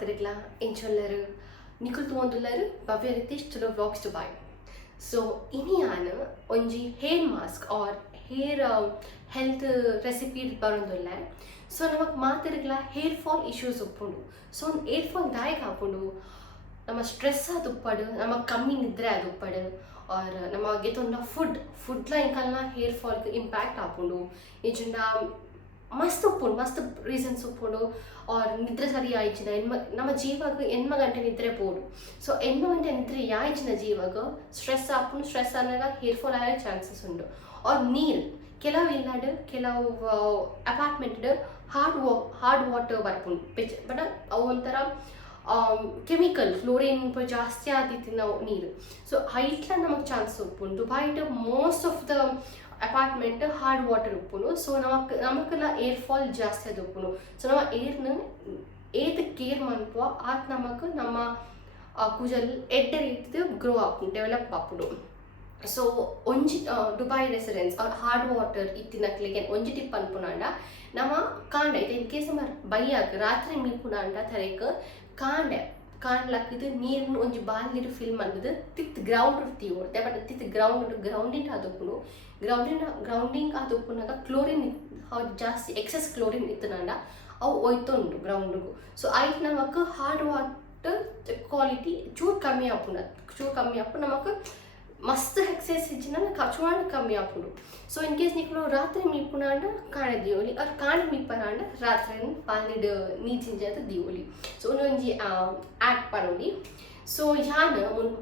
ಮಾತಾಡಕ್ಲ ಎಂಚೊಲ್ಲರು ನಿಕುಲ್ ತಗೊಂಡುಲ್ಲರು Bhavya Ritesh Tulu vlogs Dubai. So ಇನಿಯಾನು ಒಂಜಿ hair mask or hair health recipe ಬರೋದಿಲ್ಲ. ಸೊ ನಮಗೆ ಮಾತಾಡಕ್ಲ ಹೇರ್ ಫಾಲ್ ಇಶ್ಯೂಸ್ ಉಪ್ಪುಂಡು. ಸೊ ಒಂದು ಹೇರ್ ಫಾಲ್ ದಾಯಕ ಹಾಕೊಂಡು ನಮ್ಮ ಸ್ಟ್ರೆಸ್ ಅದು ಉಪ್ಪಡು, ನಮಗೆ ಕಮ್ಮಿ ನಿದ್ರೆ ಅದು ಉಪ್ಪಡು, ಆರ್ ನಮಗೆ ತೊಂದ ಫುಡ್ಲ ಇಂಕಲ್ನ ಹೇರ್ ಫಾಲ್ಗೆ ಇಂಪ್ಯಾಕ್ಟ್ ಹಾಕೊಂಡು ಇಜುಂಡ ಮಸ್ತ್ ಉಪ್ಪುಂಡು, ಮಸ್ತ್ ರೀಸನ್ಸ್ ಉಪ್ಪುಂಡು. ಆರ್ ನಿದ್ರೆ ಸರಿ ಆಯ್ಚಿನ ನಮ್ಮ ಜೀವಾಗ 8 ಗಂಟೆ ನಿದ್ರೆ ಪೋಡು. ಸೊ 8 ಗಂಟೆ ನಿದ್ರೆ ಯಾಯ್ಚಿನ ಜೀವಾಗ ಸ್ಟ್ರೆಸ್ ಹಾಕೊಂಡು ಸ್ಟ್ರೆಸ್ ಆದಾಗ ಹೇರ್ ಫಾಲ್ ಆಗೋ ಚಾನ್ಸಸ್ ಉಂಟು. ಆರ್ ನೀರು ಕೆಲವು ಇಲ್ಲಾಡು ಕೆಲವು ಅಪಾರ್ಟ್ಮೆಂಟ್ ಹಾರ್ಡ್ ವಾಟರ್ ಬರ್ಪುಂಡು ಬಟ್ ಅವು ಒಂಥರ ಕೆಮಿಕಲ್ ಫ್ಲೋರಿನ್ ಜಾಸ್ತಿ ಆದಿತ್ತು ನಾವು ನೀರು. ಸೊ ಹೈಟ್ಲ ನಮಗೆ ಚಾನ್ಸ್ ಉಪ್ಪುಂಡು. ದುಬೈಡ್ most of the apartment hard water ಉಪ್ಪುನು. ಸೊ ನಮಗೆಲ್ಲ ಏರ್ ಫಾಲ್ ಜಾಸ್ತಿ ಅದು ಉಪ್ಪುನು. ಸೊ ನಮ್ಮ ಏರ್ನ ಏತ್ ಕೇರ್ ಮನ್ಪುವ ಆತ್ ನಮಗೆ ನಮ್ಮ ಕುಜಲ್ ಎಡ್ಡ ರೀತಿದು ಗ್ರೋ ಆಪುಂಡು, ಡೆವಲಪ್ ಆಪುಂಡು. ಸೊ ಒಂಜಿ ದುಬೈ ರೆಸಿಡೆನ್ಸ್ ಅವ್ರ ಹಾರ್ಡ್ ವಾಟರ್ ಇತ್ತಿನಕ್ಲಿಗೆ ಒಂಜಿ ಟಿಪ್ ಅನ್ಪುನಾಂಡ ನಮ್ಮ ಕಾಂಡ ಇದು ಇನ್ ಕೇಸ್ ನಮ್ಮ ಬೈಯಾಗ ರಾತ್ರಿ ಮೀಪುನಾಂಡ ತರೇಕ ಕಾಂಡ್ಲಕ್ಕಿದು ನೀರನ್ನು ಒಂಜಿ ಬಾಲ್ನೀರು ಫಿಲ್ ಮಾಡಿದ್ದು ತಿತ್ ಗ್ರೌಂಡ್ ತೀವೋಡ್ತೆ. ಬಟ್ ತಿತ್ ಗ್ರೌಂಡಿಂಗ್ ಆದಪ್ಪುನು ಗ್ರೌಂಡಿಂಗ್ ಆದಪ್ಪುನಾಗ ಕ್ಲೋರಿನ್ ಜಾಸ್ತಿ ಎಕ್ಸೆಸ್ ಕ್ಲೋರಿನ್ ಇತ್ತನಾಂಡ ಅವು ಒಯ್ತುಂಡು ಗ್ರೌಂಡಿಗೂ. ಸೊ ಆಯ್ತು ನಮಕ್ ಹಾರ್ಡ್ ವಾಟರ್ ಕ್ವಾಲಿಟಿ ಚೂರು ಕಮ್ಮಿ ಆಪುಂಡು ನಮಕ್ ಮಸ್ತ್ ಎಕ್ಸೈಸ್ ಇಚ್ಚಿನ ಚೂರ ಕಮ್ಮಿ ಆಪುಂಡು. ಸೊ ಇನ್ ಕೇಸ್ ನಿಕ್ಲು ರಾತ್ರಿ ಮೀಪುನಾಂಡ ಕಾಣೆ ದಿಯೋಲಿ ಅವ್ರು ಕಾಣೆ ಮೀಪನಾಂಡ ರಾತ್ರಿ ಪಾಲ್ನಿಡ್ ನೀಚಿಂಜಾದ ದಿಯೋಲಿ. ಸೊ ಒಂದೊಂಜಿ ಆ್ಯಡ್ ಪಡೋಲಿ. ಸೊ ಯಾನ್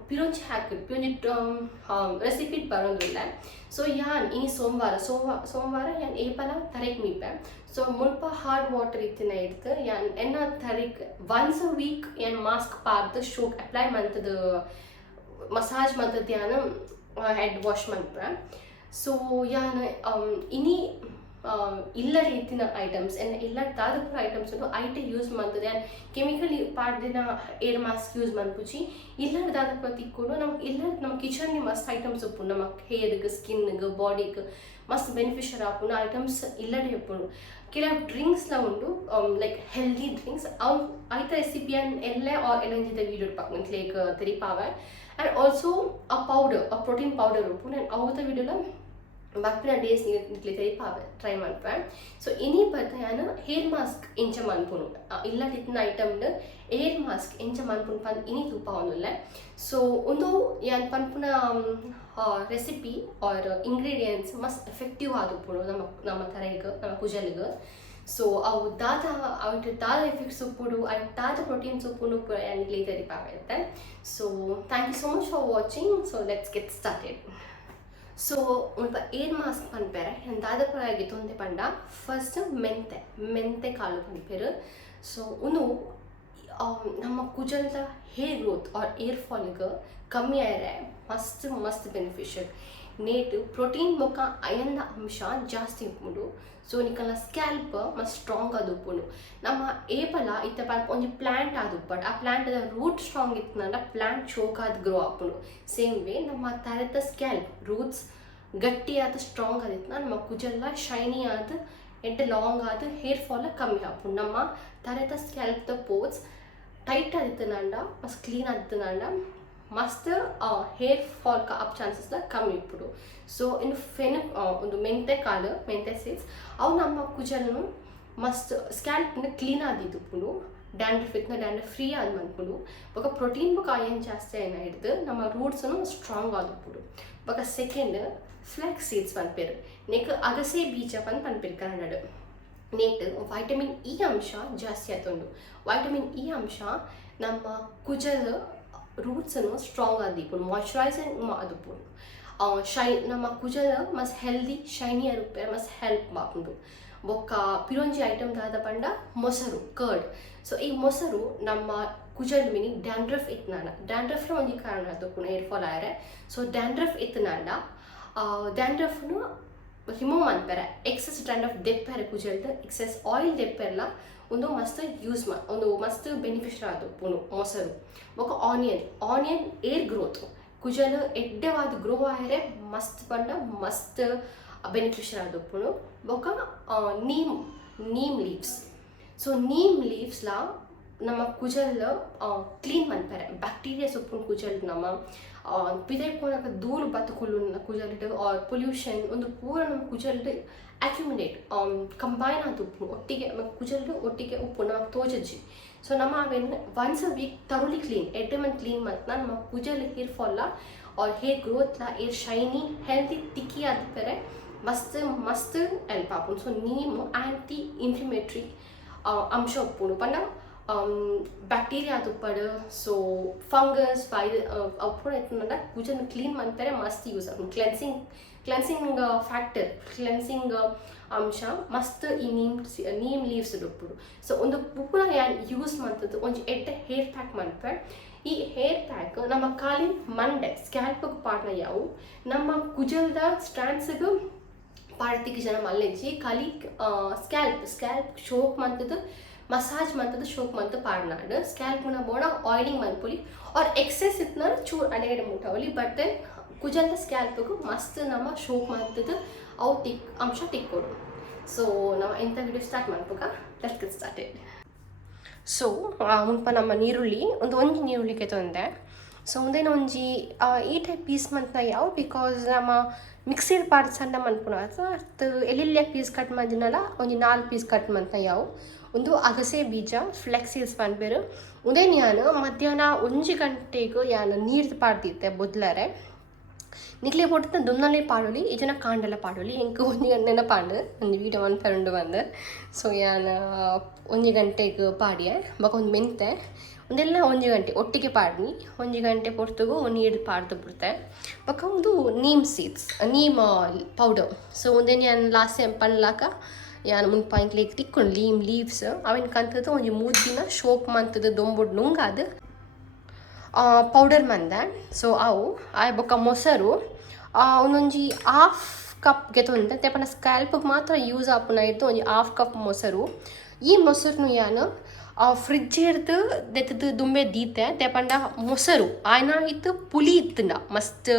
ಪಿರೊಂಜಿ ಪಿರೊಂಜಿ ರೆಸಿಪಿ ಬರೋದಿಲ್ಲ. ಸೊ ಯಾನ್ ಇನಿ ಸೋಮವಾರ ಯಾನ್ ಏಪಲ ತರೇಕ್ ಮೀಪೆ. ಸೊ ಮುಲ್ಪ ಹಾರ್ಡ್ ವಾಟರ್ ಇತ್ತಿನ ಇಡ್ತು ಯಾನ್ ಎನ್ನ ತರೇಕ್ ಒನ್ಸ್ ಅ ವೀಕ್ ಯಾನ್ ಮಾಸ್ಕ್ ಪಾರ್ದು ಶೋಕ್ ಅಪ್ಲೈ ಮಂತದ ಮಸಾಜ್ ಮಂತದ ಯಾನ್ ಹೆಡ್ ವಾಶ್ ಮನ್ಪೆ. ಸೊ ಯಾನ್ ಇನಿ ಇಲ್ಲ ರೀತಿನ ಐಟಮ್ಸ್ ಇಲ್ಲ ದಾದಪುರ ಐಟಮ್ಸ್ ಐಟೆ ಯೂಸ್ ಮಾಡ್ತದೆ. ಆ್ಯಂಡ್ ಕೆಮಿಕಲ್ ಪಾಡ್ದಿನ ಏರ್ ಮಾಸ್ಕ್ ಯೂಸ್ ಮಾಡ್ಪುಜಿ ಇಲ್ಲ ದಾದಪುರ ತಿಕ್ಕೊಂಡು ನಮ್ಗೆ ಇಲ್ಲ ನಮ್ಮ ಕಿಚನ್ಗೆ ಮಸ್ತ್ ಐಟಮ್ಸ್ ಉಪ್ಪು ನಮ್ಮ ಹೇರ್ಗೆ ಸ್ಕಿನ್ಗೆ ಬಾಡಿಗೆ ಮಸ್ತ್ ಬೆನಿಫಿಷಿಯರ್ ಆಪುಂಡು ಐಟಮ್ಸ್ ಇಲ್ಲಡೆ ಉಪ್ಪುಂಡು. ಕೆಲವು ಡ್ರಿಂಕ್ಸ್ಲ ಉಂಡು ಲೈಕ್ ಹೆಲ್ದಿ ಡ್ರಿಂಕ್ಸ್ ಅವು ಐತ ರೆಸಿಪಿ ಎಲ್ಲೇ ಎಲ್ಲಂಜಿದ ವೀಡಿಯೋ ಪಾಕ್ ಲೈಕ್ ತೆರಿಪಾವೆ. And also a protein powder ಉಪ್ಪು ನಾನು ಅವತ್ತ ವೀಡಿಯೋಲ ಬರ್ಪಿನ ಡೇಸ್ ನಿಕ್ಲಿ ತೆರಿಪಾವೆ ಟ್ರೈ ಮನ್ಪೆ. ಸೊ ಇನಿ ಬರ್ತ ಯಾನು ಹೇರ್ ಮಾಸ್ಕ್ ಎಂಚ ಮನ್ಪುನು ಇಲ್ಲ ತಿತ್ತಿನ ಐಟಮ್ಡ್ ಏರ್ ಮಾಸ್ಕ್ ಎಂಚ ಮನ್ಪುನು ಪಂದ್ ಇನಿ ತೂಪ ಒಂದುಲ್ಲೆ. ಸೊ ಒಂದು ಯಾನ್ ಪನ್ಪುನ ರೆಸಿಪಿ ಆರ್ ಇಂಗ್ರೀಡಿಯೆಂಟ್ಸ್ ಮಸ್ತ್ ಎಫೆಕ್ಟಿವ್ ಆದುಪ್ಪುನು ನಮ್ಮ ತರೆಗೆ ನಮ್ಮ ಕುಜಲ್ಗೆ. ಸೊ ಅವು ದಾದ ಎಫೆಕ್ಟ್ಸ್ ಉಪ್ಪುಡು ಅವು ದಾದ ಪ್ರೋಟೀನ್ಸ್ ಉಪ್ಪುನು ಯಾನಿಕ್ಲಿ ತೆರಿಪಾವೆ ಇರುತ್ತೆ. So thank you so much for watching. So let's get started. So ಮುಲ್ಪ ಏರ್ ಮಾಸ್ಕ್ ಪನ್ಪೆರೆ ದಾದಪುರಾಗಿ ತೊಂದೆ ಪಂಡ ಫಸ್ಟ್ ಮೆಂತೆ ಕಾಳು ಪನ್ಪೆರು. ಸೊ ಒಂದು ನಮ್ಮ ಕುಜಲ್ದ ಹೇರ್ ಗ್ರೋತ್ ಆರ್ ಏರ್ ಫಾಲ್ಗೆ ಕಮ್ಮಿ ಆಯ್ರೆ ಮಸ್ತ್ ಬೆನಿಫಿಷಿಯಲ್. ನೇಟ್ ಪ್ರೋಟೀನ್ ಮುಖ ಅಯನ್ನ ಅಂಶ ಜಾಸ್ತಿ ಉಪ್ಪುಂಡು. ಸೊ ನಿಕಲ್ನ ಸ್ಕ್ಯಾಲ್ಪ್ ಮಸ್ತ್ ಸ್ಟ್ರಾಂಗ್ ಅದು ಉಪ್ಪುಂಡು. ನಮ್ಮ ಏಪಲ ಇತ್ತ ಒಂಜಿ ಪ್ಲಾಂಟ್ ಆದ ಉಪ್ಪಡು ಆ ಪ್ಲಾಂಟದ ರೂಟ್ ಸ್ಟ್ರಾಂಗ್ ಇತ್ತಂಡ ಪ್ಲಾಂಟ್ ಚೋಕಾದ ಗ್ರೋ ಆಪುಂಡು. ಸೇಮ್ ವೇ ನಮ್ಮ ತರದ ಸ್ಕ್ಯಾಲ್ಪ್ ರೂಟ್ಸ್ ಗಟ್ಟಿ ಆದ ಸ್ಟ್ರಾಂಗ್ ಆದಿತ್ತು ನಮ್ಮ ಕುಜೆಲ್ಲ ಶೈನಿ ಆದ ಎಡ್ಡೆ ಲಾಂಗ್ ಆದ ಹೇರ್ ಫಾಲ್ ಕಮ್ಮಿ ಆಪುಂಡು. ನಮ್ಮ ತರದ ಸ್ಕ್ಯಾಲ್ಪ್ದ ಪೋರ್ಸ್ ಟೈಟ್ ಆದಿತ್ತನಾಂಡ ಮಸ್ತ್ ಕ್ಲೀನ್ ಆದಿತ್ತನಾಂಡ ಮಸ್ತ್ ಹೇರ್ ಫಾಲ್ ಅಪ್ ಚಾನ್ಸಸ್ನ ಕಮ್ಮಿ ಇಪ್ಪುಡು. ಸೊ ಇನ್ನು ಒಂದು ಮೆಂತೆ ಸೀಡ್ಸ್ ಅವು ನಮ್ಮ ಕುಜಲ್ನು ಮಸ್ತ್ ಸ್ಕ್ಯಾಲ್ಪ್ನ ಕ್ಲೀನ್ ಆದಿದ್ದುಪ್ಪುಡು. ಡ್ಯಾಂಡ್ರಫ್ ಫ್ರೀ ಆದ ಮನ್ಪುಡು. ಬೊಕ ಪ್ರೋಟೀನ್ ಬೊಕ ಅಯನ್ ಜಾಸ್ತಿ ಅಯ್ಯನ ಹಿಡ್ದು ನಮ್ಮ ರೂಟ್ಸನ್ನು ಸ್ಟ್ರಾಂಗ್ ಆದುಪ್ಪುಡು. ಬೊಕ ಸೆಕೆಂಡ್ ಫ್ಲಾಕ್ಸ್ ಸೀಡ್ಸ್ ಪನ್ಪೆರು ನೆಕ್ ಅಗಸೆ ಬೀಜ ಪನ್ಪೆರು ಕನ್ನಡ ನೇಟ್ ವೈಟಮಿನ್ ಇ ಅಂಶ ಜಾಸ್ತಿ ಆತುಂಡು. ವೈಟಮಿನ್ ಇ ಅಂಶ ನಮ್ಮ ಕುಜದ ರೂಟ್ಸನ್ನು ಸ್ಟ್ರಾಂಗ್ ಆದಿಪ್ಪುಡು ಮಾಯ್ಚರೈಸಿಂಗ್ ಆದುಪ್ಪುಡು. ನಮ್ಮ ಕುಜದ ಮಸ್ತ್ ಹೆಲ್ದಿ ಶೈನಿ ಅರುಪ್ಪೆ ಮಸ್ತ್ ಹೆಲ್ಪ್ ಆಪುಂಡು. ಬೊಕ್ಕ ಪಿರೊಂಜಿ ಐಟಮ್ ದಾದ ಪಂಡ ಮೊಸರು ಕರ್ಡ್. ಸೊ ಈ ಮೊಸರು ನಮ್ಮ ಕುಜಲ್ ಮಿನಿ ಡ್ಯಾಂಡ್ರಫ್ ಇತ್ತನಾಂಡ ಡ್ಯಾಂಡ್ರಫ್ನ ಒಂಜಿ ಕಾರಣ ಆದುಪ್ಪುಂಡು ಹೇರ್ ಫಾಲ್ ಆಯ್ರೆ. ಸೊ ಡ್ಯಾಂಡ್ರಫ್ ಇತ್ತನಾಂಡ ಡ್ಯಾಂಡ್ರಫ್ನು ರಿಮೂವ್ ಮನ್ಪೆರೆ ಎಕ್ಸೆಸ್ ಡ್ಯಾಂಡ್ರಫ್ ದೆಪ್ಪೆರೆ ಕುಜಲ್ದ ಎಕ್ಸೆಸ್ ಆಯಿಲ್ ದೆಪ್ಪೆರ್ಲ ಒಂದು ಮಸ್ತ್ ಒಂದು ಮಸ್ತ್ ಬೆನಿಫಿಷಿಯರ್ ಆದುಪ್ಪುಂಡು ಮೊಸರು. ಬೊಕ ಆನಿಯನ್ ಏರ್ ಗ್ರೋತ್ ಕುಜಲ್ ಎಡ್ಡೆವಾದ ಗ್ರೋ ಆಯ್ರೆ ಮಸ್ತ್ ಪಂಡ ಮಸ್ತ್ ಬೆನಿಫಿಷಿಯರ್ ಆದುಪ್ಪುಂಡು. ಬೊಕ ನೀಮ್ ಲೀವ್ಸ್. ಸೊ ನೀಮ್ ಲೀವ್ಸ್ಲ ನಮ್ಮ ಕುಜಲ್ ಕ್ಲೀನ್ ಮನ್ಪರೆ ಬ್ಯಾಕ್ಟೀರಿಯಾಸ್ ಉಪ್ಪು ಕುಜಲ್ ನಮ್ಮ ಪಿದೈಪೋನಕ ಧೂಳು ಬತ್ತುಕೊಲ್ಲು ಕುಜಲ್ಡ್ ಆರ್ ಪೊಲ್ಯೂಷನ್ ಒಂದು ಪೂರ ನಮ್ಮ ಕುಜಲ್ಡ್ ಅಕ್ಯುಮಿಲೇಟ್ ಕಂಬೈನ್ ಆದ ಉಪ್ಪು ಒಟ್ಟಿಗೆ ಕುಜಲ್ಡ್ ಒಟ್ಟಿಗೆ ಉಪ್ಪು ನಮಗೆ ತೋಜಜ್ಜಿ ಸೊ ನಮ್ಮ ಅವೇನು ಒನ್ಸ್ ಅ ವೀಕ್ ತರುಲಿ ಕ್ಲೀನ್ ಎಡ್ಡೆ ಮಂತ್ ಕ್ಲೀನ್ ಮಾಡ್ತಾ ನಮ್ಮ ಕುಜಲ್ ಹೇರ್ ಫಾಲ್ಲ और हेयर ग्रोथ ला हेयर शाइनी हेल्दी टिकी आदि मस्त मस्त हेल्प आपुन सो नीम आंटी इन्फ्लेमेटरी अंश उप्पुनु पन्ना बैक्टीरिया आदुप्पड सो फंगस वायरस अप्पुड एत्तुंड कुजन क्लीन मन्परे मस्त यूज आपुन क्लेन्सिंग फैक्टर क्लेन्सिंग अंश मस्त ई नीम लीव्स उप्पुಡು सो ಒಂದು ಪೂರ ಯೂಸ್ ಮಾಡ್ತದ್ದು ಒಂಜಿ ಎಡ್ಡೆ ಹೇರ್ ಪ್ಯಾಕ್ ಮನ್ಪೆ ಈ ಹೇರ್ ಪ್ಯಾಕ್ ನಮ್ಮ ಖಾಲಿ ಮಂಡೆ ಸ್ಕ್ಯಾಲ್ಪ್ಗೆ ಪಾಡ್ನ ಯಾವು ನಮ್ಮ ಕುಜಲ್ದ ಸ್ಟ್ರಾಂಡ್ಸ್ಗೆ ಪಾಡ್ತಿಗೆ ಜನ ಮಲ್ಲೆಜ್ಜಿ ಖಾಲಿ ಸ್ಕ್ಯಾಲ್ಪ್ ಶೋಕ್ ಮಂತದ್ದು ಮಸಾಜ್ ಮಂತದ್ದು ಶೋಕ್ ಮಂತ ಪಾಡ್ನಾಡು ಸ್ಕ್ಯಾಲ್ಪ್ ಮುನ್ನ ಬೋಣ ಆಯಿಲಿಂಗ್ ಮನ್ಪುಲಿ और एक्सेस इतना चूर अडेड मुठावली बट देन कुजल्द स्क्याल्प्गु मस्त नम शोक मंतದ್ದು अವು टिक अंश टिक्कोडु सो ನಾವು ಎಂತ ವಿಡಿಯೋ ಸ್ಟಾರ್ಟ್ ಮಾಡ್ಬೋಕ ಲೆಟ್ಸ್ ಗೆಟ್ ಸ್ಟಾರ್ಟೆಡ್ ಸೊ ಮುನ್ಪ ನಮ್ಮ ನೀರುಳ್ಳಿ ಒಂಜಿ ನೀರುಳ್ಳಿಗೆ ತೊಂದೆ ಸೊ ಒಂದೇನು ಒಂಜಿ ಈ ಟೈಪ್ ಪೀಸ್ ಮಂತನ ಯಾವ ಬಿಕಾಸ್ ನಮ್ಮ ಮಿಕ್ಸಿಡ್ ಪಾರ್ಟ್ ಸಣ್ಣ ಮನ್ಪುನ ಅರ್ಥ ಎಲ್ಲೆಲ್ಲ ಪೀಸ್ ಕಟ್ ಮಾಡಿದ್ನಲ್ಲ ಒಂಜಿ 4 ಪೀಸ್ ಕಟ್ ಮಂತನ ಯಾವ ಒಂದು ಅಗಸೆ ಬೀಜ ಫ್ಲೆಕ್ಸೀಸ್ ಪನ್ಪೇರು ಉದೇನು ಯಾನು ಮಧ್ಯಾಹ್ನ 1 ಗಂಟೆಗೆ ಯಾನು ನೀರ್ದು ಪಾಡ್ದಿತ್ತೆ ಬೊದ್ಲರೆ ನಿಕ್ಲೆ ಪೊಟ್ಟು ದುನ್ನಲೆ ಪಾಡೋಲಿ ಈಜನ ಕಾಂಡಲ ಪಾಡೋಲಿ ಎಂಕ್ 1 ಗಂಟೆನ ಪಾಂಡು ಒಂದು ವೀಡಿಯೋ ಒಂದು ಫ್ರೆಂಡ್ ಬಂದು ಸೊ ಯಾನು 1 ಗಂಟೆಗೆ ಪಾಡಿಯೆ ಬಕ ಒಂದು ಮೆಂತೆ ಒಂದೆಲ್ಲ 1 ಗಂಟೆ ಒಟ್ಟಿಗೆ ಪಾಡ್ನಿ 1 ಗಂಟೆ ಪೊರ್ತುಗು ನೀರು ಪಾಡ್ದು ಬಿಡ್ತೆ ಬಕ ಒಂದು neem seeds neem powder so ಒಂದೇನು ಯಾನು ಲಾಸ್ಟ್ ಟೈಮ್ ಪನ್ಲಾಕ ಯಾನು ಮುನ್ಪ ಇಂಕ್ಲಿಗೆ ತಿಕ್ಕೊಂಡು ಲೀವ್ಸ್ ಅವೇನು ಕಂತದ್ದು ಒಂದು 3 ದಿನ ಶೋಕ್ ಮಂತದ್ದು ದೊಂಬುಡ್ ನುಂಗಾದು ಪೌಡರ್ ಮಂದೆ ಸೊ ಅವು ಆಯ್ ಬೊಕ್ಕ ಮೊಸರು ಒಂದೊಂಜಿ ಹಾಫ್ ಕಪ್ಗೆ ತೊಂದೆ ತೆಪನ ಸ್ಕ್ಯಾಲ್ಪ್ಗೆ ಮಾತ್ರ ಯೂಸ್ ಆಪುನ ಇತ್ತು ಒಂಜಿ ಹಾಫ್ ಕಪ್ ಮೊಸರು ಈ ಮೊಸರುನು ಯಾನು ಫ್ರಿಜ್ ಇರ್ದು ದೆತ್ತದು ದುಂಬೆ ದೀತೆ ತೆಪಂಡ ಮೊಸರು ಆಯ್ನ ಇತ್ತು ಪುಲಿ ಇತ್ತಂಡ ಮಸ್ತ್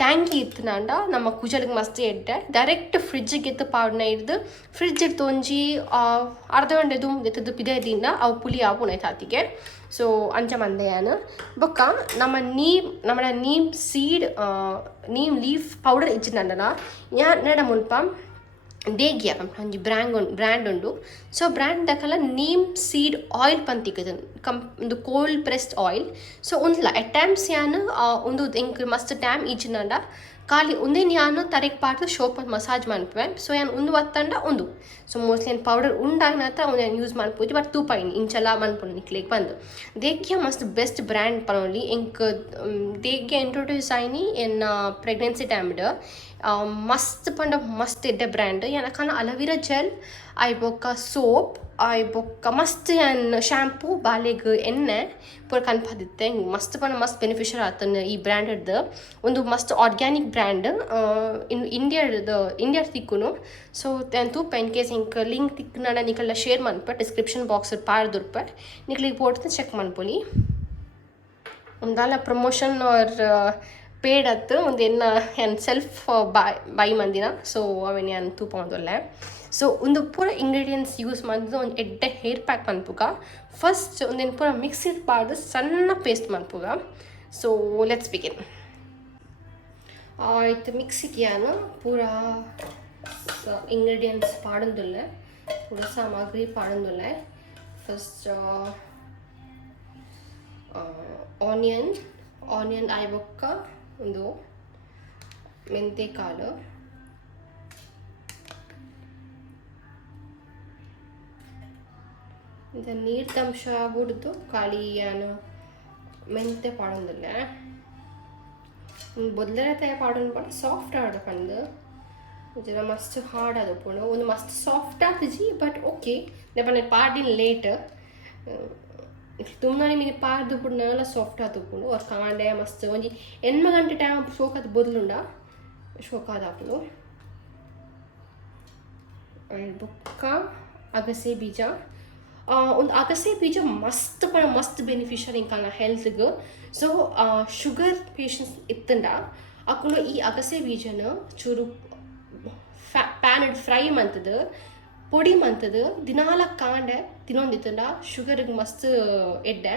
ಟ್ಯಾಂಗಿ ಇತ್ತಂಡ ನಮ್ಮ ಕುಜಲ್ಗೆ ಮಸ್ತ್ ಎಡ್ಡೆ ಡೈರೆಕ್ಟ್ ಫ್ರಿಜ್ಜಿಗೆ ಎತ್ತು ಪಾಡ್ನ ಇಡ್ದು ಫ್ರಿಜ್ ಇಡ್ತು ಒಂಜಿ ಅರ್ಧ ಗಂಟೆ ದುಂಬು ದೆತ್ತದು ಪಿದೆದಿಂದ ಅವು ಪುಲಿ ಆಪುನ ಆತಿಗೆ ಸೊ ಅಂಚ ಮಂದೆಯಾನು ಬೊಕ್ಕ ನಮ್ಮ neem seed neem leaf powder ಇಜ್ಜಿನಂಡಲ ಯಾ ನಡ ಮುಲ್ಪ ದೇಗ್ಯ ಒಂಜಿ ಬ್ರ್ಯಾಂಡ್ ಉಂಡು ಸೊ ಬ್ರ್ಯಾಂಡ್ ದಕಲ ನೀಮ್ ಸೀಡ್ ಆಯಿಲ್ ಪಂತಿಕ್ಕದು ಒಂದು ಕೋಲ್ಡ್ ಪ್ರೆಸ್ಡ್ ಆಯಿಲ್ ಸೊ ಒಂದ್ಲ ಎಟ್ ಟೈಮ್ಸ್ ಯಾನು ಒಂದು ಎಂಕ್ ಮಸ್ತ್ ಟೈಮ್ ಇಜ್ಜಿನಂಡ ಖಾಲಿ ಒಂದೇನು ಯಾನು ತರೆಗೆ ಪಾಡ್ದು ಶೋಪ್ ಮಸಾಜ್ ಮನ್ಪೆ ಸೊ ಯಾನು ಒಂದು ಒತ್ತಂಡ ಒಂದು ಸೊ ಮೋಸ್ಟ್ಲಿ ಏನು ಪೌಡರ್ ಉಂಡಾಗಿನತ್ತ ಒಂದು ಏನು ಯೂಸ್ ಮಾಡ್ಬೋದು ಬಟ್ ತೂಪಾಯಿನಿ ಇಂಚಲ ಮನ್ಪುಂಡು ನಿಕ್ಲಿಗೆ ಬಂದು ದೇಗ್ಯ ಮಸ್ತ್ ಬೆಸ್ಟ್ ಬ್ರ್ಯಾಂಡ್ ಪನೋಲಿ ಎಂಕ್ ದೇಗ್ಯ ಇಂಟ್ರೊಡ್ಯೂಸ್ ಆಯ್ನಿ ಎನ್ ಪ್ರೆಗ್ನೆನ್ಸಿ ಟೈಮ್ಡ್ ಮಸ್ತ್ ಪಂಡ ಮಸ್ತ್ ಎಡ್ಡೆ ಬ್ರ್ಯಾಂಡ್ ಏನಕನ ಅಲವೀರಾ ಜೆಲ್ ಐ ಬೊಕ್ಕ ಸೋಪ್ ಐ ಬೊಕ್ಕ ಮಸ್ತ್ ಏನ್ ಶ್ಯಾಂಪೂ ಬಾಲೆಗ್ ಎಣ್ಣೆ ಪೂರ ಕನ್ಪದಿತ್ತೆ ಮಸ್ತ್ ಪಂಡ ಮಸ್ತ್ ಬೆನಿಫಿಷಿಯಲ್ ಆತನ ಈ ಬ್ರ್ಯಾಂಡದ್ದು ಒಂದು ಮಸ್ತ್ ಆರ್ಗ್ಯಾನಿಕ್ ಬ್ರ್ಯಾಂಡ್ ಇಂಡಿಯಾಡ್ ತಿಕ್ಕುನು ಸೊ ತೂಪ ಇನ್ ಕೇಸ್ ಇಂಕ್ ಲಿಂಕ್ ತಿಕ್ಕನ ನಿಕಲ್ಲ ಶೇರ್ ಮನ್ಪ ಡಿಸ್ಕ್ರಿಪ್ಷನ್ ಬಾಕ್ಸ್ ಪಾಡ್ದುರ್ಪೆ ನಿಕ್ಲಿಗೆ ಪೋಡ್ತು ಚೆಕ್ ಮನ್ಪೊಲಿ ಒಂದಲ್ಲ ಪ್ರಮೋಷನ್ ಆರ್ ಪೇಡ್ ಅತ್ತು ಒಂದು ಏನು ಸೆಲ್ಫ್ ಬೈ ಮಂದಿನ ಸೊ ಅವೇನು ಏನು ತೂಪ ಒಂದೊಲ್ಲೆ ಸೊ ಒಂದು ಪೂರ ಇಂಗ್ರೀಡಿಯೆಂಟ್ಸ್ ಯೂಸ್ ಮಾಡಿದ್ದು ಒಂದು ಎಡ್ಡೆ ಹೇರ್ ಪ್ಯಾಕ್ ಮನ್ಪುಗ ಫಸ್ಟ್ ಒಂದೇನು ಪೂರ ಮಿಕ್ಸಿಡ್ ಪಾಡ್ದು ಸಣ್ಣ ಪೇಸ್ಟ್ ಮನ್ಪುಗ ಸೊ ಲೆಟ್ಸ್ ಬಿಗಿನ್ ಆಯ್ತು ಮಿಕ್ಸಿಗೆ ಏನು ಪೂರ ಇಂಗ್ರೀಡಿಯೆಂಟ್ಸ್ ಪಾಡೊಂದುಲ್ಲೆ ಪೂರ ಸಾಮಗ್ರಿ ಪಾಡೊಂದುಲ್ಲೆ ಫಸ್ಟ್ ಆನಿಯನ್ ಆಯ್ ಬೊಕ್ಕ ಒಂದು ಮೆಂತೆ ಕಾಳು ಇದು ನೀರ್ದಂಶ ಬಿಡ್ದು ಖಾಲಿ ಏನು ಮೆಂತೆ ಪಾಡೊಂದಿಲ್ಲ ಬೊದ್ಲರ ತಯ ಪಾಡೊಂದು ಪಾಡ ಸಾಫ್ಟ್ ಆಡ ಪಂದು ಜರ ಮಸ್ತ್ ಹಾರ್ಡ್ ಅದು ಪುಣ ಒಂದು ಮಸ್ತ್ ಸಾಫ್ಟ್ ಆತಜಿ ಬಟ್ ಓಕೆ ದೆಪನ ಪಾಡಿನ ಲೇಟ್ ತುಂಬ ನಿಮಗೆ ಪಾರ್ದು ಪುಡ್ನೆಲ್ಲ ಸಾಫ್ಟ್ ಆತುಕೊಂಡು ಅವ್ರು ಕಾಂಡೆ ಮಸ್ತ್ ಒಂಜಿ 8 ಗಂಟೆ ಟೈಮ್ ಶೋಕಾದ ಬೊದ್ಲುಂಡ ಶೋಕಾದ ಹಾಕೊಂಡು ಬೊಕ್ಕ ಅಗಸೆ ಬೀಜ ಒಂದು ಅಗಸೆ ಬೀಜ ಮಸ್ತ್ ಬೆನಿಫಿಷಿಯಲ್ ಇಂಕನ ಹೆಲ್ತ್ಗೆ ಸೊ ಶುಗರ್ ಪೇಷಂಟ್ಸ್ ಇತ್ತಂಡ ಹಾಕೊಂಡು ಈ ಅಗಸೆ ಬೀಜನ ಚೂರು ಪ್ಯಾನ್ ಫ್ರೈ ಮಂತದ್ದು ಪೊಡಿ ಮಂತದು ದಿನಾಲ ಕಾಂಡೆ ತಿನ್ನೊಂದಿತ್ತಂಡ ಶುಗರ್ಗೆ ಮಸ್ತ್ ಎಡ್ಡೆ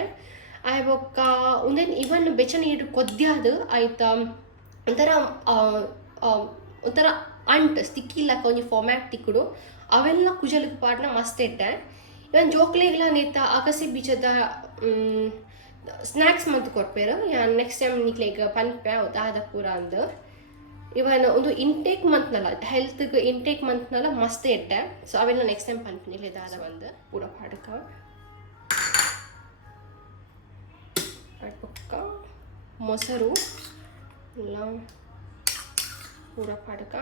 ಆಯ್ ಬೊಕ್ಕ ಒಂದೇನು ಇವನ್ ಬೆಚ್ಚ ನೀರು ಕೊದ್ಯಾದು ಆಯ್ತಾ ಒಂಥರ ಒಂಥರ ಅಂಟ್ ಸ್ಟಿಕ್ಕಿಲ್ಲಕ ಒಂಜಿ ಫಾರ್ಮ್ಯಾಟ್ ತಿಕ್ಕುಡು ಅವೆಲ್ಲ ಕುಜಲಿಗೆ ಪಾಡ್ನ ಮಸ್ತ್ ಇಟ್ಟೆ ಇವನ್ ಜೋಕ್ಲೆಗ್ಲ ನೇತ ಅಗಸೆ ಬೀಜದ ಸ್ನ್ಯಾಕ್ಸ್ ಮಂತ್ ಕೊಡ್ಪೇರು ಯಾನ್ ನೆಕ್ಸ್ಟ್ ಟೈಮ್ ನಿಕ್ಲೆಗ್ ಪನ್ಪೆ ದಾದ ಪೂರ ಅಂದ್ ಇವನ್ ಒಂದು ಇಂಟೇಕ್ ಮಂತ್ನಲ್ಲ ಹೆಲ್ತ್ಗೆ ಇಂಟೇಕ್ ಮಂತ್ನಲ್ಲ ಮಸ್ತ್ ಇಟ್ಟೆ ಸೊ ಅವೆಲ್ಲ ನೆಕ್ಸ್ಟ್ ಟೈಮ್ ಪನ್ಪನಿಲೆ ದಾದ ಬಂದು ಪೂರ ಪಾಡ್ಕ ಪಕ್ಕ ಮೊಸರು ಎಲ್ಲ ಪೂರ ಪಾಡ್ಕ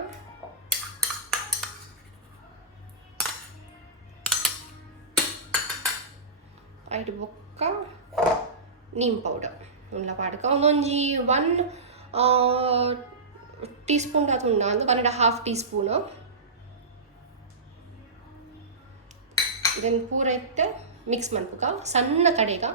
ಐದು ಬೊಕ್ಕ ನೀಮ್ ಪೌಡರ್ ಉಲ್ಲ ಪಾಡ್ಕ ಒಂದೊಂಜಿ 1 ಟೀಸ್ಪೂನ್ ಆತುಂಡ ಅಂದು 1.5 ಟೀಸ್ಪೂನು ದೆನ್ ಪೂರ ಎತ್ತೆ ಮಿಕ್ಸ್ ಮನ್ಪುಕ ಸಣ್ಣ ಕಡೆಗ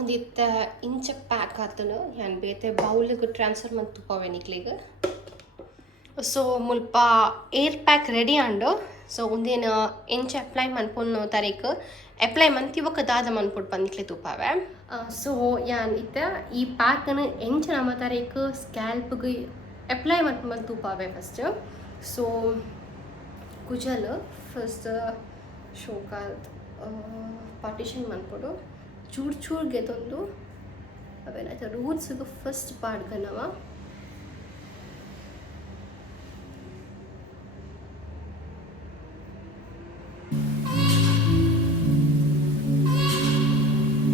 ಒಂದಿತ್ತ ಇಂಚ ಪ್ಯಾಕ್ ಆತನು ಯಾನ್ ಬೇತೆ ಬೌಲಿಗೆ ಟ್ರಾನ್ಸ್ಫರ್ ಮಂತ್ ತುಪ್ಪವೆ ನಿಕ್ಲಿಗೆ ಸೊ ಮುಲ್ಪ ಏರ್ ಪ್ಯಾಕ್ ರೆಡಿ ಅಂಡು ಸೊ ಒಂದೇನು ಎಂಚ ಅಪ್ಲೈ ಮನ್ಪೊನ್ನು ತಾರೀಕು ಅಪ್ಲೈ ಮಂತ್ ಇವಕ್ಕೆ ದಾದ ಮನ್ಪುಟ್ಟು ಬಂದಿಕ್ಲೆ ತುಪ್ಪವೆ ಸೊ ಯಾನ್ ಇತ್ತ ಈ ಪ್ಯಾಕನ್ನು ಎಂಚ ನಮ್ಮ ತಾರೀಕು ಸ್ಕ್ಯಾಲ್ಪ್ಗೆ ಅಪ್ಲೈ ಮನ್ಪೊಂದು ತುಪ್ಪವೆ ಫಸ್ಟ್ ಸೊ ಕುಜಲ್ ಫಸ್ಟ್ ಶೋಕಾದ್ ಪಾರ್ಟಿಷನ್ ಮನ್ಪೊಡು ಚೂರು ಚೂರ್ಗೆ ತಂದು ಅವೆಲ್ಲ ರೂಟ್ಸ್ಗೆ ಫಸ್ಟ್ ಪಾಡ್ಕನವ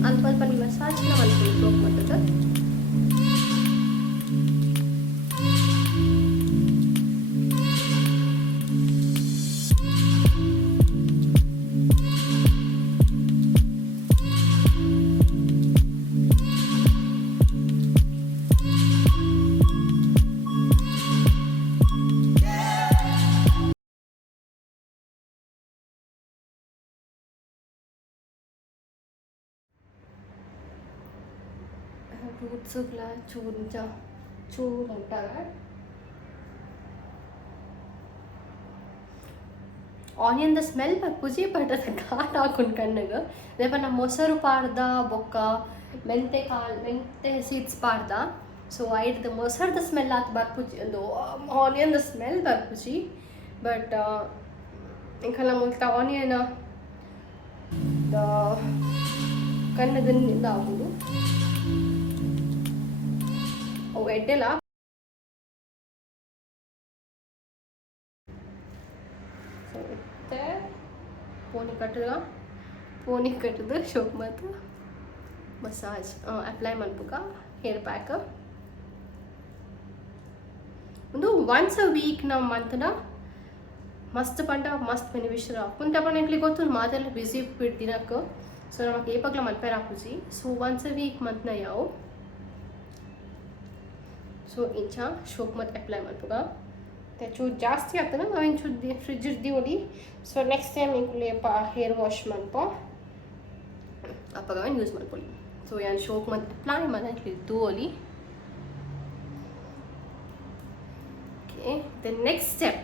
ಅಲ್ಪ ಅಲ್ಪ ನಿಮ್ಮ ಮಸಾಜ್ನ ಮನ್ಕೊಂಡು ಮಾಡ್ತದೆ ರೂಟ್ಸ್ಗಳ ಚೂರು ಅಂಟಾಗ ಆನಿಯನ್ದ ಸ್ಮೆಲ್ ಪುಜಿ ಪಟ್ಟದ ಘಾಟ್ ಹಾಕೊಂಡು ಕಣ್ಣಿಗೆ ರೇಪ ನಮ್ಮ ಮೊಸರು ಪಾಡ್ದ ಬೊಕ್ಕ ಮೆಂತೆ ಸೀಡ್ಸ್ ಪಾಡ್ದ ಸೊ ಐಡ್ದು ಮೊಸರದ ಸ್ಮೆಲ್ ಆತು ಬರ್ಪುಜಿ ಒಂದು ಆನಿಯನ್ದ ಸ್ಮೆಲ್ ಬರ್ಪುಜಿ ಬಟ್ ಇಂಕಲ್ಲ ಮುಲ್ತ ಆನಿಯನ್ ಕಣ್ಣದಿಂದ ಆಗುದು ಅವು ಎಡ್ಡೆಲ್ಲ ಸೊ ಮತ್ತೆ ಪೋನಿ ಕಟ್ಟದು ಶೋಕ್ ಮತ್ತು ಮಸಾಜ್ ಅಪ್ಲೈ ಮನ್ಪುಕ ಹೇರ್ ಪ್ಯಾಕ್ ಒಂದು ಒನ್ಸ್ ಅ ವೀಕ್ ನಾವು ಮಂತ್ನ ಮಸ್ತ್ ಪಂಡ ಮಸ್ತ್ ಬೆನಿಫಿಷಿಯಲ್ ಕುಂತ ಪಂಡ ಎಂಕ್ಲಿಗೆ ಗೊತ್ತು ಮಾತೆಲ್ಲ ಬಿಸಿ ಬಿಡ್ದಿನಕ್ಕೆ ಸೊ ನಮಗೆ ಏಪಗ್ಲ ಮನ್ಪೇರ್ ಹಾಕುಜಿ ಸೊ ಒನ್ಸ್ ಅ ವೀಕ್ ಮಂತ್ನ ಯಾವ ಸೊ ಇಂಚ ಶೋಕ್ ಮತ್ತು ಅಪ್ಲೈ ಮನ್ಪುಗ ಚೂರು ಜಾಸ್ತಿ ಆಗ್ತದೆ ನಾವು ಇಂಚು ಫ್ರಿಜ್ ಇರ್ದೀವಲ್ಲಿ ಸೊ ನೆಕ್ಸ್ಟ್ ಟೈಮ್ ಇಂಕ್ಲೆ ಹೇರ್ ವಾಶ್ ಮನ್ಪ ಅಪ್ಪಗ ಯೂಸ್ ಮಾಡ್ಕೊಳ್ಳಿ ಸೊ ಏನು ಶೋಕ್ ಮತ್ತು ಅಪ್ಲೈ ಮಾಡಿ ತೂವಲಿ ಓಕೆ ದ ನೆಕ್ಸ್ಟ್ ಸ್ಟೆಪ್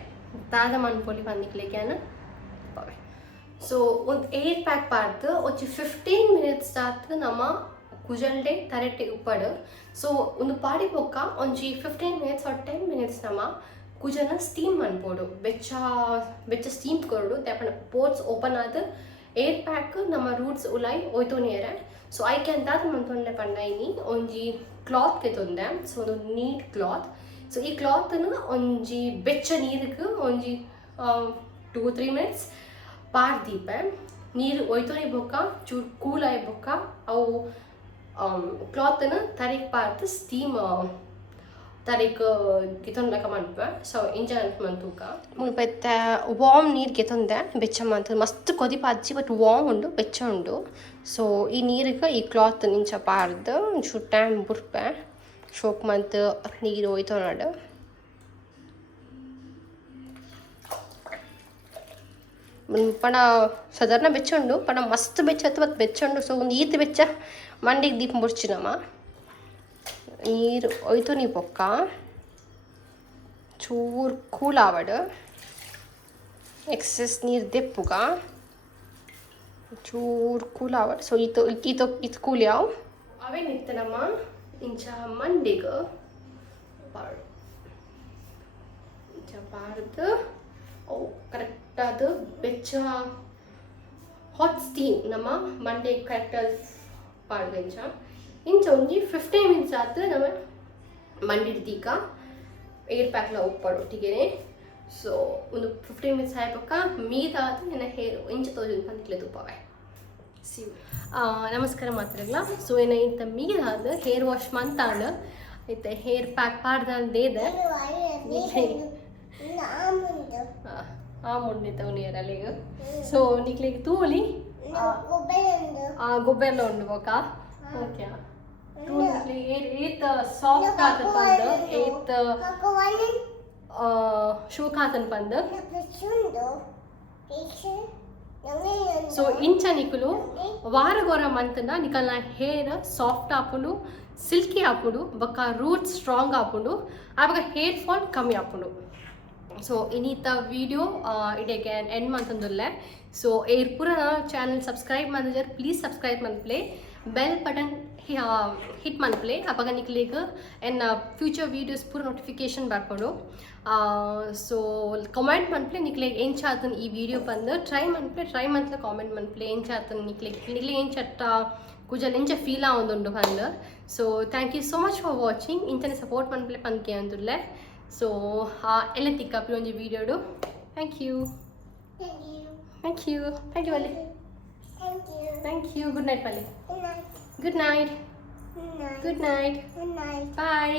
ತಾದ ಮನ್ಪೊಲಿ ಬಂದಿಕ್ಲಿಕ್ಕೆ ಸೊ ಒಂದು ಏರ್ ಪ್ಯಾಕ್ ಪಾಡ್ದು ಒಂಚು 15 minutes ಆತು ನಮ್ಮ ಕುಜಲ್ಡೆ ತರೆಟ್ಟೆ ಉಪ್ಪಡು ಸೊ ಒಂದು ಪಾಡಿ ಪೊಕ್ಕ ಒಂಜಿ 15 minutes or 10 minutes ನಮ್ಮ ಕುಜನ ಸ್ಟೀಮ್ ಮನ್ಪೋಡು ಬೆಚ್ಚ ಸ್ಟೀಮ್ ಕೊರಡು ತಪ್ಪನ ಪೋರ್ಟ್ಸ್ ಓಪನ್ ಆದ ಏರ್ ಪ್ಯಾಕ್ ನಮ್ಮ ರೂಟ್ಸ್ ಉಲಾಯಿ ಒಯ್ತೋನಿಯರೆ ಸೊ ಐ ಕ್ಯಾನ್ ದಾದ ಮಂತೊಂಡೆ ಪಂಡಾಯಿನಿ ಒಂಜಿ ಕ್ಲಾತ್ ಕೆತ್ತೊಂದೆ ಸೊ ಒಂದು ನೀಟ್ ಕ್ಲಾತ್ ಸೊ ಈ ಕ್ಲಾತ್ನ ಒಂಜಿ ಬೆಚ್ಚ ನೀರಿಗೆ ಒಂಜಿ 2-3 minutes ಪಾಡ್ದೀಪೆ ನೀರು ಒಯ್ತೋನಿ ಬೊಕ್ಕ ಚೂರು ಕೂಲ್ ಆಯ್ ಬೊಕ್ಕ ಅವು ಕ್ಲಾತ್ನ ತರಿಕ್ ಪಾರ್ದು ಸ್ಟೀಮ್ ತರಿಕ್ ಗಿತೊಂದಕ ಮನ್ಪೆ ಸೊ ಇಂಜನ್ ಮಂತೂಕ ಮುಲ್ಪೆತ್ತ ವಾರ್ಮ್ ನೀರು ಗೆತೊಂದೆ ಬೆಚ್ಚ ಮಂತ ಮಸ್ತ್ ಕೊದಿ ಪಾಚಿ ಬಟ್ ವಾರ್ಮ್ ಉಂಡು ಬೆಚ್ಚ ಉಂಡು ಸೊ ಈ ನೀರಿಗೆ ಈ ಕ್ಲಾತ್ ನಿಂಚ ಪಾರ್ದು ಒಂಚೂರು ಟೈಮ್ ಬುರ್ಪೆ ಶೋಕ್ ಮಂತ್ ನೀರು ಒಯ್ತೊನಡು ಪಣ ಸಾಧಾರಣ ಬೆಚ್ಚುಂಡು ಪಣ ಮಸ್ತ್ ಬೆಚ್ಚತ್ತು ಮತ್ತು ಬೆಚ್ಚುಂಡು. ಸೊ ಒಂದು ಈತ್ ಬೆಚ್ಚ ಮಂಡಿಗೆ ದೀಪ ಮುಡ್ಚಿನಮ್ಮ. ನೀರು ಒಯ್ತು ನೀ ಪೊಕ್ಕ ಚೂರು ಕೂಲ್ ಆವಡು ಎಕ್ಸೆಸ್ ನೀರು ದೆಪ್ಪುಗ ಚೂರು ಕೂಲ್ ಆವಡು. ಸೊ ಇದು ಕೂಲ್ ಯಾವ ಅವೇನಿತ್ತನಮ್ಮ ಇಂಚ ಮಂಡಿಗೆ ಬಾಡು ಇಂಚ ಬಾರ್ದು ಅವು ಕರೆಕ್ಟಾದ ಬೆಚ್ಚ ಹಾಟ್ ಸ್ಟೀಮ್ ನಮ್ಮ ಮಂಡೆ ಕರೆಕ್ಟಾಗಿ ಪಾಡ್ದು ಇಂಚ ಒಂಜಿ 15 ಮಿನಿಟ್ಸ್ ಆತು ನಮ್ಮ ಮಂಡಿಡ್ದೀಕ ಏರ್ ಪ್ಯಾಕ್ಲ ಉಪ್ಪಾಡು ಒಟ್ಟಿಗೆ. ಸೊ ಒಂದು 15 ಮಿನಿಟ್ಸ್ ಆಯ್ಪಕ್ಕ ಮೀದಾದ ನನ್ನ ಹೇರ್ ಇಂಚ ತೋಜು ಬಂದಿಕ್ಲೆ ತುಪ್ಪವೆ ಸಿವ್. ನಮಸ್ಕಾರ ಮಾತ್ರಲ್ಲ. ಸೊ ಏನ ಇಂಥ ಮೀದಾದ ಹೇರ್ ವಾಶ್ ಮಂತಾಂಡ ಐತೆ ಹೇರ್ ಪ್ಯಾಕ್ ಪಾಡ್ದಂದೇದ ಮುಂಡಿತ ನೀರಲ್ಲಿಗ. ಸೊ ನಿಕ್ಲಿಗೆ ತೂಲಿ ಗೊಬ್ಬೆಲ್ಲ ಉಂಡು ಬೋಕ ಓಕೆ ಏತ್ ಸಾಫ್ಟ್ ಆತನ್ ಪಂದು ಏತ್ ಶೋಕ್ ಆತನ್ ಪಂದು. ಸೊ ಇಂಚ ನಿಕುಲು ವಾರಗೊರ ಮಂತನ ನಿಕಲ್ನ ಹೇರ್ ಸಾಫ್ಟ್ ಆಪುಂಡು ಸಿಲ್ಕಿ ಆಪುಂಡು ಬೊಕ್ಕ ರೂಟ್ಸ್ ಸ್ಟ್ರಾಂಗ್ ಆಪುಂಡು ಆವಾಗ ಹೇರ್ ಫಾಲ್ ಕಮ್ಮಿ ಆಪುಂಡು. ಸೊ ಇನ್ನೀತ ವಿಡಿಯೋ ಇಡಕ್ಕೆ ಎಂಡ್ ಮಂತಂದುಲ್ಲೆ. ಸೊ ಏರ್ ಪೂರ ಚಾನಲ್ ಸಬ್ಸ್ಕ್ರೈಬ್ ಮಾಡಿದ್ರೆ ಪ್ಲೀಸ್ ಸಬ್ಸ್ಕ್ರೈಬ್ ಮನ್ಪ್ಲೆ ಬೆಲ್ ಬಟನ್ ಹಿಟ್ ಮನ್ಪ್ಲೆ ಅವಾಗ ನಿಕ್ಲಿಗೆ ಎನ್ ಫ್ಯೂಚರ್ ವೀಡಿಯೋಸ್ ಪೂರ ನೋಟಿಫಿಕೇಶನ್ ಬರ್ಕೊಂಡು. ಸೊ ಕಮೆಂಟ್ ಮನ್ಪ್ಲೆ ನಿಕ್ಲಿಗೆ ಏನು ಚಾತನ್ ಈ ವಿಡಿಯೋ ಬಂದು ಟ್ರೈ ಮನ್ಪ್ಲೆ ಕಾಮೆಂಟ್ ಮನ್ಪ್ಲೆ ಏನು ಚಾತನ್ ನಿಕ್ಲಿಗೆ ಏನು ಚಟ್ಟ ಕುಜಲ್ ಎಂಚ ಫೀಲ್ ಆವೊಂದುಂಡು ಬಂದು. So thank you so much for watching. ಇಂಚನೆ ಸಪೋರ್ಟ್ ಮನ್ಪ್ಲೆ ಪಂದ್ಕೆ ಅಂತುಲ್ಲೆ. ಸೊ ಎಲ್ಲ ತಿಕ್ಕಪ್ಪಿ ಒಂಜಿ ವಿಡಿಯೋಡು. ಥ್ಯಾಂಕ್ ಯು ಅಲ್ಲಿ. Thank you. ಗುಡ್ ನೈಟ್ ಪಲ್ಲಿ. Good night. ಬಾಯ್.